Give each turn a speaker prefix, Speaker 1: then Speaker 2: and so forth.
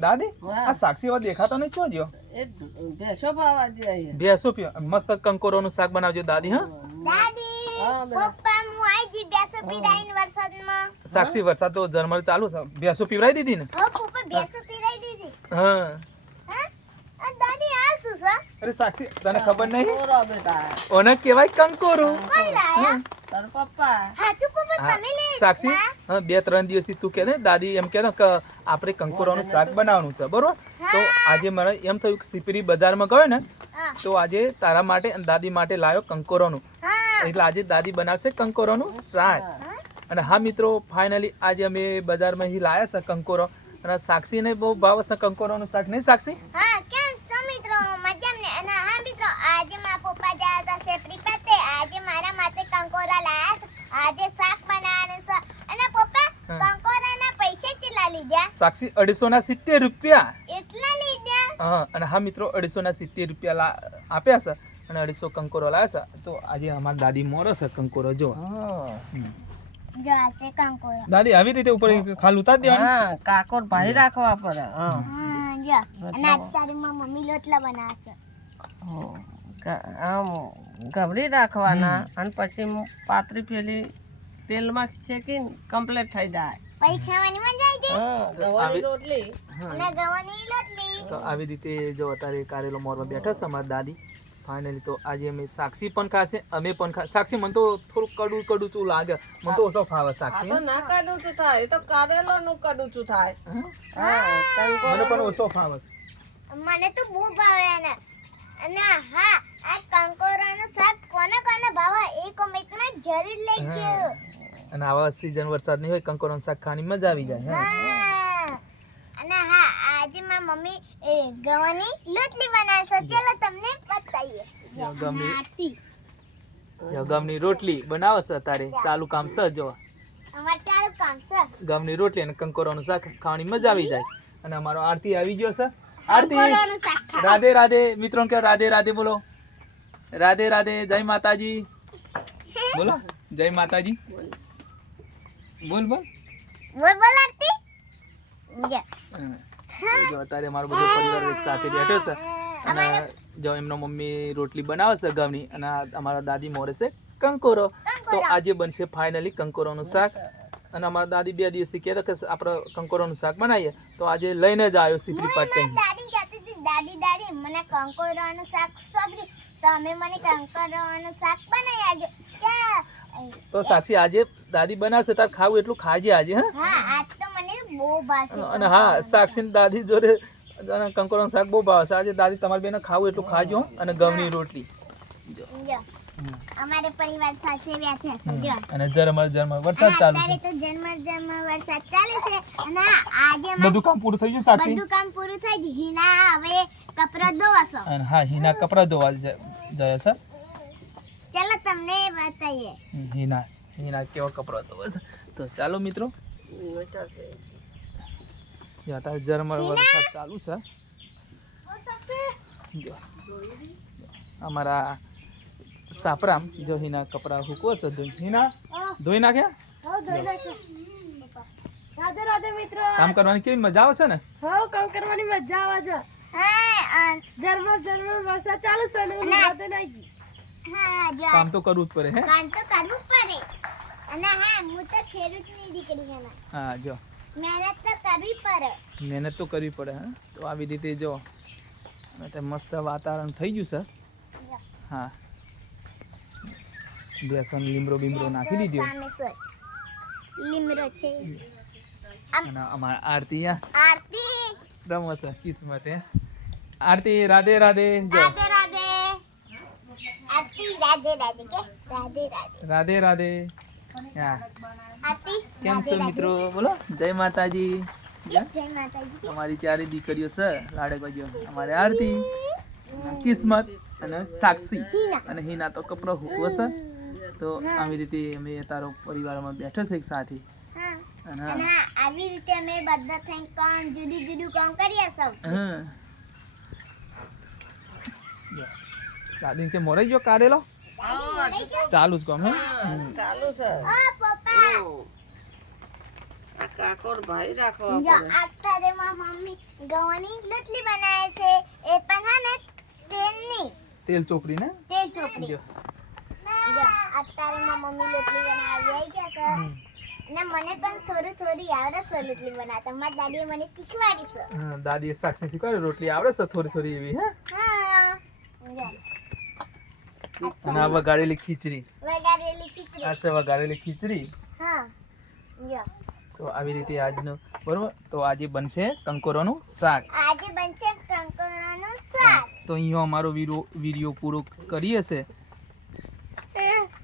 Speaker 1: દાદી આ સાક્ષી વાત દેખાતો નહીં ચો જ્યો
Speaker 2: ભેંસો પાવા જઈએ
Speaker 1: ભેંસો પીઓ. મસ્ત કંકોરોનું શાક બનાવજો દાદી હા?
Speaker 3: દાદી પપ્પા હું આઈ જી બેસો પીરાઈન વરસાદમાં.
Speaker 1: સાક્ષી વરસાદ તો જર્મર ચાલુ છે. ભેંસો પીવરાઈ દીધી ને?
Speaker 3: હો પપ્પા બેસો પીરાઈ દીધી.
Speaker 1: હા.
Speaker 3: હા? આ દાદી આ શું છે?
Speaker 1: અરે સાક્ષી તને ખબર નહીં? ઓને કેવાય કંકોરું.
Speaker 2: તાર પપ્પા.
Speaker 3: હાચું પપ્પા
Speaker 1: હા,
Speaker 3: તમે લે.
Speaker 1: સાક્ષી? હા બે ત્રણ દિવસથી તું કહે ને દાદી એમ કહે ને કે આપણે કંકોરાનું શાક બનાવવાનું છે બરોબર? તો આજે મને એમ થયું કે સિપરી બજારમાં ગયો ને તો આજે તારા માટે અને દાદી માટે લાવ્યો કંકોરાનું. એટલે આજે દાદી બનાવશે કંકોરાનું શાક. અને હા મિત્રો ફાઇનલી આજે અમે બજારમાં અહીં લાયા છે કંકોરો. અને સાક્ષીને બહુ ભાવ છે કંકોરાનું શાક નહીં સાક્ષી?
Speaker 3: હા કેમ છો મિત્રો? મજામ ને? અને હા મિત્રો આજે મારા પપ્પા ગયા હતા સેપરી પાસે આજે મારા માટે કંકોરા લાયા છે આજે શાક બનાવવાનું છે અને પપ્પા
Speaker 1: હા.
Speaker 3: કંકોરાના પૈસા કેટલા લીધા
Speaker 1: સાક્ષી અઢીસો ના સિત્તેર રૂપિયા.
Speaker 3: એટલા
Speaker 1: હા અને હા મિત્રો અઢીસો ના સિત્તેર રૂપિયા લા આપ્યા છે અને અઢીસો કંકોરો લાવ્યા છે. તો આજે અમારા દાદી મોરો છે કંકોરો જો. હમ.
Speaker 3: જો આ છે કંકોરો.
Speaker 1: દાદી આવી રીતે ઉપર ખાલ ઉતાર દેવાનું?
Speaker 2: કાકોર ભાઈ રાખવા પડે હા.
Speaker 3: હા જો. અને આજ તારી માં મમ્મી લોટલા છે.
Speaker 2: કા- આમ ગભરી રાખવાના અને પછી પાતરી પેલી તેલમાં શેકીને કમ્પ્લીટ થઈ જાય.
Speaker 3: પછી ખાવાની મજા આવી જાય
Speaker 2: હા. ગવાની રોટલી
Speaker 3: અને ગવાની લોટલી.
Speaker 1: તો આવી રીતે જો અત્યારે કારેલો મોરમાં બેઠા છે અમારા દાદી. ફાઇનલી તો આજે અમે સાક્ષી પણ ખાશે અમે પણ ખા સાક્ષી મને તો થોડું કડું કડું ચું લાગે. મને તો ઓછો ફાવે સાક્ષી
Speaker 2: ના કડું ચું થાય એ તો કારેલો નું કડું ચું થાય
Speaker 1: મને પણ ઓછો. ફાવે
Speaker 3: મને તો બહુ ભાવે ને અને હા આ કંકોરાનો સાપ કોને કોને ભાવે એ કોમેન્ટમાં જરૂર લખજો.
Speaker 1: અને આવા સીઝન વરસાદની હોય કંકોરાનું શાક ખાવાની મજા આવી જાય
Speaker 3: અને હા આજે માં મમ્મી એ ગવાની લોટલી બનાવશે. ચલો તમને બતાવીએ.
Speaker 1: ગમની જો ગમની રોટલી બનાવો છે તારે ચાલુ કામ છે જો.
Speaker 3: અમાર ચાલુ કામ છે.
Speaker 1: ગમની રોટલી અને કંકોરોનું શાક ખાવાની મજા આવી જાય. અને અમારો આરતી આવી ગયો છે. આરતી. રાધે રાધે. મિત્રો કે રાધે રાધે બોલો. રાધે રાધે. જય માતાજી. બોલો. જય માતાજી. બોલ બોલ.
Speaker 3: બોલ બોલ આરતી. જો.
Speaker 1: અત્યારે મારો બધો પરિવાર એક સાથે બેઠો છે. અને જો એમનો મમ્મી રોટલી બનાવે છે ઘઉંની અને અમારા દાદી મોરે છે કંકોરો. તો આજે બનશે ફાઇનલી કંકોરોનું શાક. અને અમારા દાદી બે દિવસથી કહેતા કે આપણે કંકોરોનું શાક બનાવીએ. તો આજે લઈને જ આવ્યો સીપરી પાટ
Speaker 3: દાદી દાદી મને કંકોરોનું શાક સોંપડી તમે મને કંકોરોનું શાક બનાવી ક્યાં?
Speaker 1: તો સાક્ષી આજે દાદી બનાવશે તાર ખાવું એટલું ખાજે આજે હા? અને હા સાક્ષી દાદી જોડે અને શાક બહુ ભાવશે આજે દાદી તમારી બેને ખાવું એટલું ખાજો અને ગમની રોટલી.
Speaker 3: અમારે પરિવાર સાથે બેઠા છે જો.
Speaker 1: અને ઝરમર ઝરમર વરસાદ ચાલુ છે.
Speaker 3: તો જન્મ જન્મ વરસાદ ચાલે છે અને આજે
Speaker 1: બધું કામ પૂરું થઈ ગયું સાક્ષી?
Speaker 3: બધું કામ પૂરું થઈ ગયું. હિના હવે કપડા ધોવાશો
Speaker 1: અને હા હિના કપડા ધોવા જાય છે.
Speaker 3: ચાલો તમને બતાવીએ
Speaker 1: હિના હિના કેવો કપડો હતો બસ. તો ચાલો મિત્રો. અત્યારે ઝરમર વરસાદ ચાલુ છે. અમારા સાપરામ જો હિના કપડા હુકવો છે ધોઈ હિના ધોઈ નાખ્યા
Speaker 4: રાધે રાધે મિત્રો.
Speaker 1: કામ કરવાની કેવી મજા આવે છે ને?
Speaker 4: હા કામ કરવાની મજા આવે છે.
Speaker 3: હા જર્મર
Speaker 4: ઝરમર વરસાદ ચાલુ છે ને હું રાધે ગઈ
Speaker 3: હા જો
Speaker 1: કામ તો કરવું જ પડે હે?
Speaker 3: કામ તો કરવું જ પડે. અને હા હું તો ખેડૂતની દીકરી છું
Speaker 1: હા જો.
Speaker 3: મહેનત તો કરવી પડે.
Speaker 1: મહેનત તો કરવી પડે હા? તો આવી રીતે જો મસ્ત વાતાવરણ થઈ ગયું સર. હા. બેસન લીમડો બીમડો નાખી દીધો.
Speaker 3: લીમડો છે.
Speaker 1: અને અમારા આરતી
Speaker 3: આરતી.
Speaker 1: રમો સર કિસ્મત હે? આરતી રાધે રાધે જો.
Speaker 3: રાધે રાધે
Speaker 1: કેમ છો મિત્રો? બોલો. જય માતાજી. અમારી ચારે દીકરીઓ છે લાડે બાજુ અમારે આરતી કિસ્મત અને સાક્ષી અને હિના તો કપડો હુકવો છે. તો આવી રીતે અમે તારો પરિવારમાં બેઠો છે એક સાથે. અને
Speaker 3: આવી રીતે અમે બધા થઈને કામ જુદું જુદું કામ કરીએ સૌ.
Speaker 1: હા. કે મોરાઈ ગયો કારેલો? ચાલુ જ કામ હે?
Speaker 2: ચાલુ છે.
Speaker 3: ઓ પપ્પા.
Speaker 2: ભાઈ રાખવા
Speaker 3: અત્યારે મમ્મી ગવાની લોટલી બનાવે છે. એ પણ હા ને તેલની.
Speaker 1: તેલ ચોકરી ને?
Speaker 3: તેલ
Speaker 1: જો.
Speaker 3: અત્યારે મમ્મી લોટલી બનાવી છે. ને મને પણ થોડું થોડી આવડે છે રોટલી બનાવતા. મારી દાદીએ મને શીખવાડી છે.
Speaker 1: હા, દાદીએ શીખવાડ્યું રોટલી આવડે છે થોડી થોડી એવી હે? અને આ વઘારેલી ખીચડી આ છે વઘારેલી ખીચડી
Speaker 3: હા
Speaker 1: તો આવી રીતે આજનો બરોબર તો આજે બનશે કંકોરોનું શાક
Speaker 3: આજે બનશે કંકોરોનું શાક
Speaker 1: તો અહીંયા અમારો વીડિયો વીડિયો પૂરો કરીએ છે